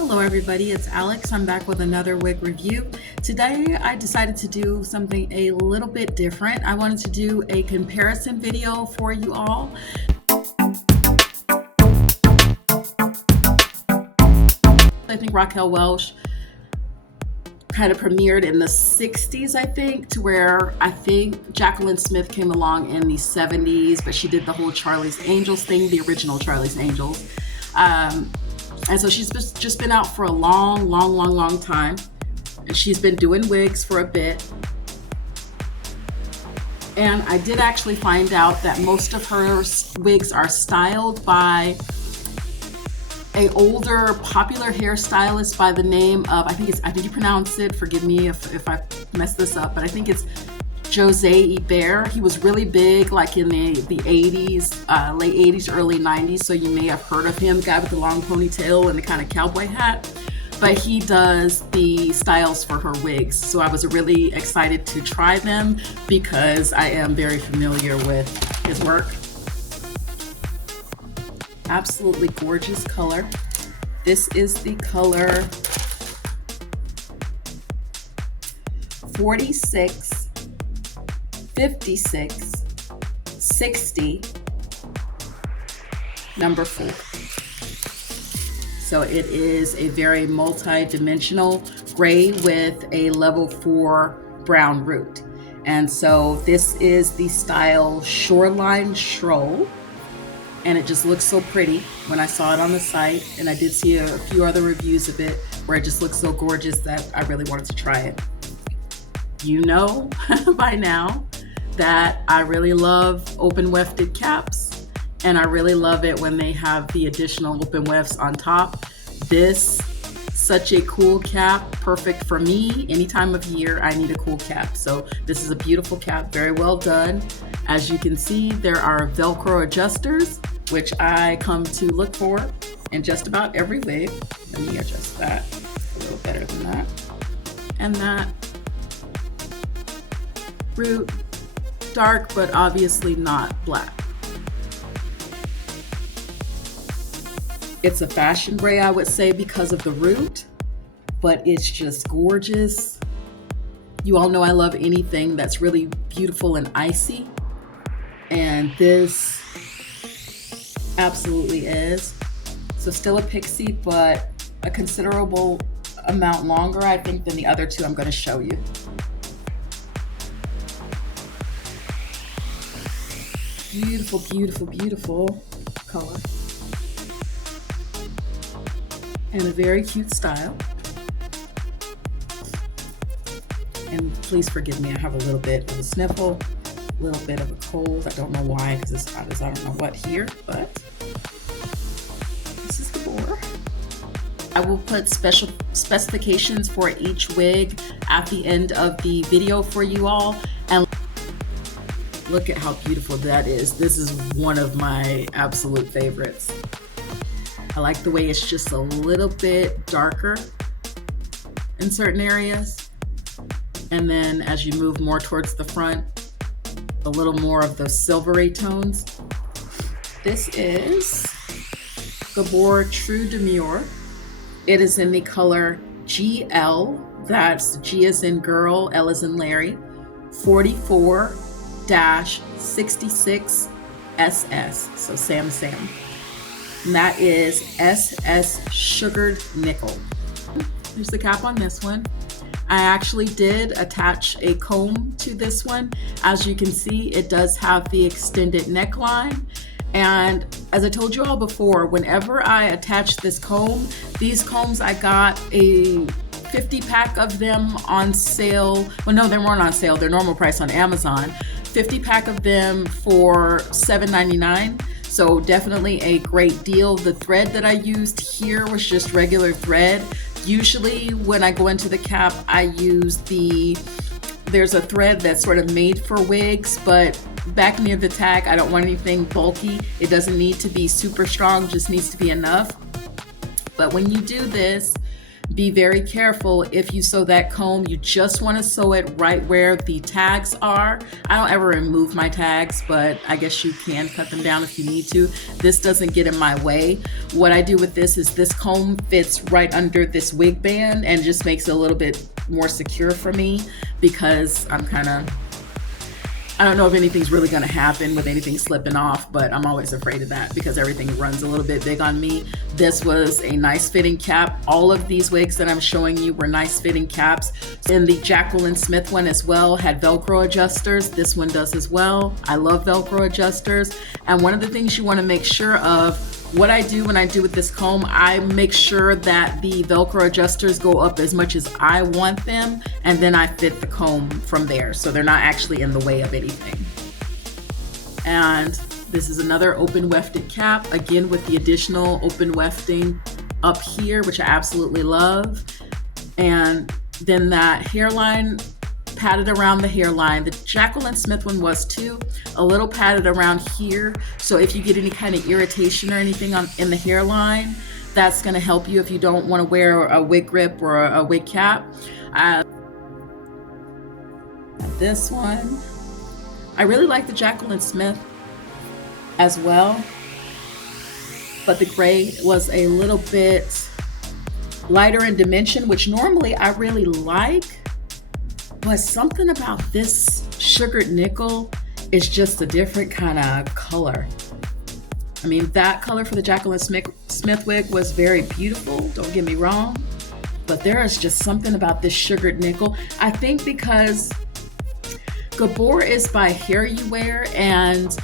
Hello everybody, it's Alex. I'm back with another wig review. Today I decided to do something a little bit different. I wanted to do a comparison video for you all. I think Raquel Welch kind of premiered in the 60s, I think, to where I think Jacqueline Smith came along in the 70s, but she did the whole Charlie's Angels thing, the original Charlie's Angels. And so she's just been out for a long time. And she's been doing wigs for a bit. And I did actually find out that most of her wigs are styled by an older popular hairstylist by the name of, I think you pronounce it, forgive me if I mess this up, but I think it's Jose Iber. He was really big like in the 80s, late 80s, early 90s, so you may have heard of him, the guy with the long ponytail and the kind of cowboy hat. But he does the styles for her wigs. So I was really excited to try them because I am very familiar with his work. Absolutely gorgeous color. This is the color 46, 56, 60, number 4. So it is a very multi-dimensional gray with a level 4 brown root. And so this is the style Shoreline Stroll. And it just looks so pretty when I saw it on the site, and I did see a few other reviews of it where it just looks so gorgeous that I really wanted to try it. You know by now that I really love open wefted caps, and I really love it when they have the additional open wefts on top. This, such a cool cap, perfect for me. Any time of year I need a cool cap. So this is a beautiful cap, very well done. As you can see, there are Velcro adjusters, which I come to look for in just about every wig. Let me adjust that a little better than that. And that root, dark, but obviously not black. It's a fashion gray, I would say, because of the root, but it's just gorgeous. You all know I love anything that's really beautiful and icy, and this absolutely is. So still a pixie, but a considerable amount longer, I think, than the other two I'm going to show you. Beautiful, beautiful, beautiful color. And a very cute style. And please forgive me, I have a little bit of a sniffle, a little bit of a cold. I don't know why, because it's hot as I don't know what here, but this is the bore. I will put special specifications for each wig at the end of the video for you all. And look at how beautiful that is. This is one of my absolute favorites. I like the way it's just a little bit darker in certain areas. And then as you move more towards the front, a little more of those silvery tones. This is Gabor True Demure. It is in the color GL, that's G as in girl, L as in Larry, 44-66 SS, so Sam. And that is SS Sugared Nickel. Here's the cap on this one. I actually did attach a comb to this one. As you can see, it does have the extended neckline. And as I told you all before, whenever I attach this comb, these combs, I got a 50 pack of them on sale. Well, no, they weren't on sale. They're normal price on Amazon. 50 pack of them for $7.99. So definitely a great deal. The thread that I used here was just regular thread. Usually when I go into the cap, I use there's a thread that's sort of made for wigs, but back near the tack, I don't want anything bulky. It doesn't need to be super strong, just needs to be enough. But when you do this, Be very careful if you sew that comb. You just want to sew it right where the tags are. I don't ever remove my tags, but I guess you can cut them down if you need to. This doesn't get in my way. What I do with this is this comb fits right under this wig band and just makes it a little bit more secure for me, because I don't know if anything's really going to happen with anything slipping off, but I'm always afraid of that because everything runs a little bit big on me. This was a nice fitting cap. All of these wigs that I'm showing you were nice fitting caps. And the Jacqueline Smith one as well had Velcro adjusters. This one does as well. I love Velcro adjusters. And one of the things you want to make sure of, what I do when I do with this comb, I make sure that the Velcro adjusters go up as much as I want them, and then I fit the comb from there, so they're not actually in the way of anything. And this is another open wefted cap, again with the additional open wefting up here, which I absolutely love. And then that hairline padded around the hairline. The Jacqueline Smith one was too, a little padded around here. So if you get any kind of irritation or anything in the hairline, that's going to help you if you don't want to wear a wig grip or a wig cap. This one, I really like the Jacqueline Smith as well, but the gray was a little bit lighter in dimension, which normally I really like. But something about this sugared nickel is just a different kind of color. I mean, that color for the Jacqueline Smith wig was very beautiful, don't get me wrong, but there is just something about this sugared nickel. I think because Gabor is by Hair You Wear, and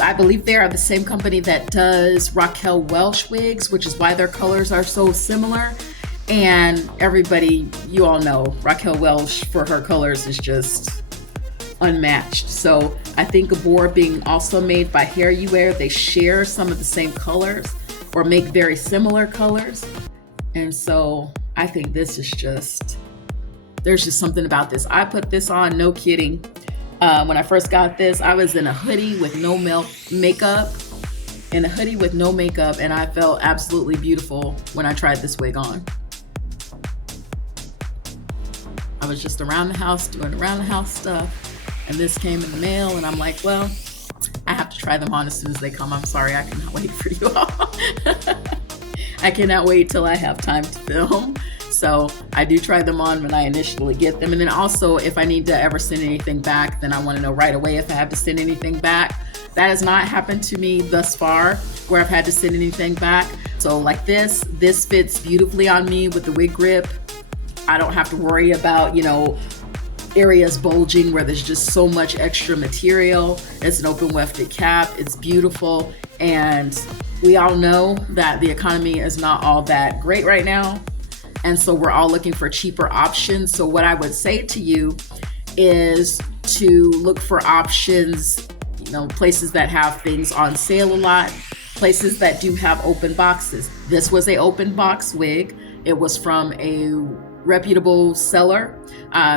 I believe they are the same company that does Raquel Welch wigs, which is why their colors are so similar. And everybody, you all know, Raquel Welch for her colors is just unmatched. So I think Gabor being also made by Hair You Wear, they share some of the same colors or make very similar colors. And so I think this is just, there's just something about this. I put this on, no kidding. When I first got this, I was in a hoodie with no makeup, and I felt absolutely beautiful when I tried this wig on. I was just around the house doing around the house stuff, and this came in the mail, and I'm like, well, I have to try them on as soon as they come. I'm sorry, I cannot wait for you all. I cannot wait till I have time to film. So I do try them on when I initially get them. And then also, if I need to ever send anything back, then I want to know right away if I have to send anything back. That has not happened to me thus far where I've had to send anything back. So like this fits beautifully on me with the wig grip. I don't have to worry about, areas bulging where there's just so much extra material. It's an open wefted cap. It's beautiful. And we all know that the economy is not all that great right now. And so we're all looking for cheaper options. So what I would say to you is to look for options, places that have things on sale a lot, places that do have open boxes. This was a open box wig. It was from a reputable seller.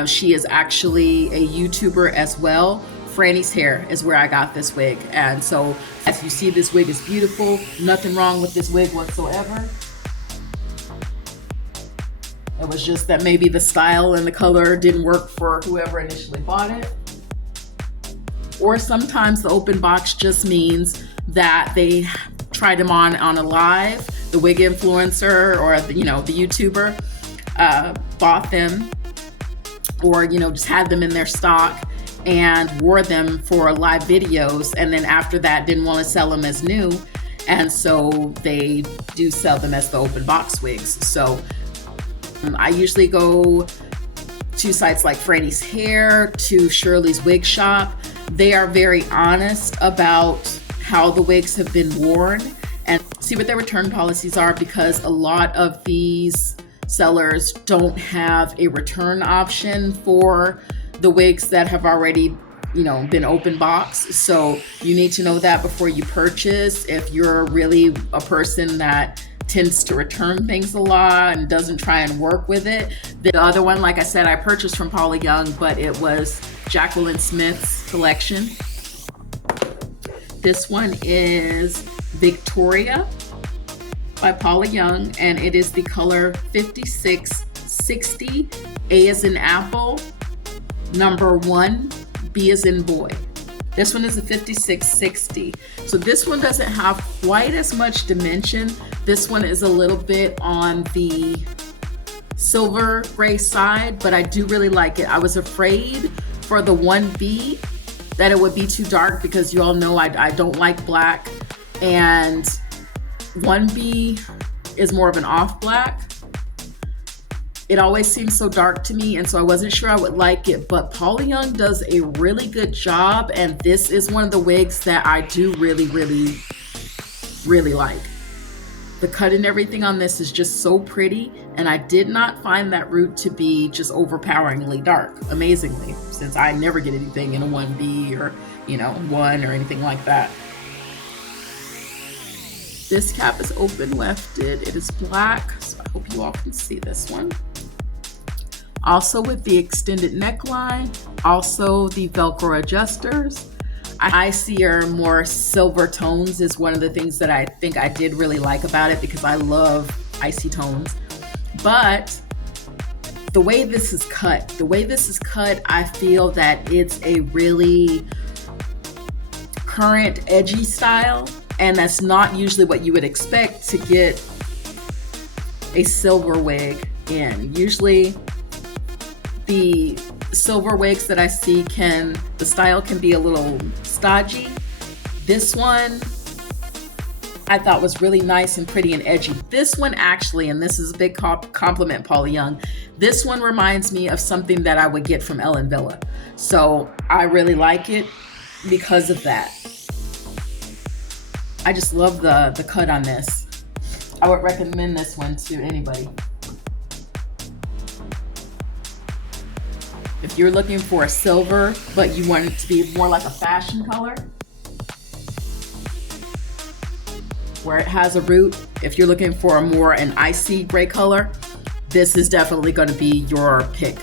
She is actually a YouTuber as well. Franny's Hair is where I got this wig. And so as you see, this wig is beautiful. Nothing wrong with this wig whatsoever. It was just that maybe the style and the color didn't work for whoever initially bought it. Or sometimes the open box just means that they tried them on a live. The wig influencer or the YouTuber bought them, or just had them in their stock and wore them for live videos, and then after that didn't want to sell them as new, and so they do sell them as the open box wigs. So I usually go to sites like Franny's Hair, to Shirley's Wig Shop. They are very honest about how the wigs have been worn and see what their return policies are, because a lot of these sellers don't have a return option for the wigs that have already been open box. So you need to know that before you purchase. If you're really a person that tends to return things a lot and doesn't try and work with it. The other one, like I said, I purchased from Paula Young, but it was Jacqueline Smith's collection. This one is Victoria. by Paula Young, and it is the color 5660. A as in apple, number 1, B as in boy. This one is a 5660. So this one doesn't have quite as much dimension. This one is a little bit on the silver gray side, but I do really like it. I was afraid for the 1B that it would be too dark because you all know I don't like black, and 1B is more of an off black. It always seems so dark to me, and so I wasn't sure I would like it, but Paula Young does a really good job, and this is one of the wigs that I do really like. The cut and everything on this is just so pretty, and I did not find that root to be just overpoweringly dark, amazingly, since I never get anything in a 1B or, 1 or anything like that. This cap is open wefted. It is black, so I hope you all can see this one. Also with the extended neckline, also the Velcro adjusters. Icier, more silver tones is one of the things that I think I did really like about it because I love icy tones. But the way this is cut, I feel that it's a really current, edgy style, and that's not usually what you would expect to get a silver wig in. Usually the silver wigs that I see the style can be a little stodgy. This one I thought was really nice and pretty and edgy. This one actually, and this is a big compliment, Paula Young, this one reminds me of something that I would get from Ellen Villa. So I really like it because of that. I just love the cut on this. I would recommend this one to anybody. If you're looking for a silver, but you want it to be more like a fashion color, where it has a root, if you're looking for an icy gray color, this is definitely going to be your pick.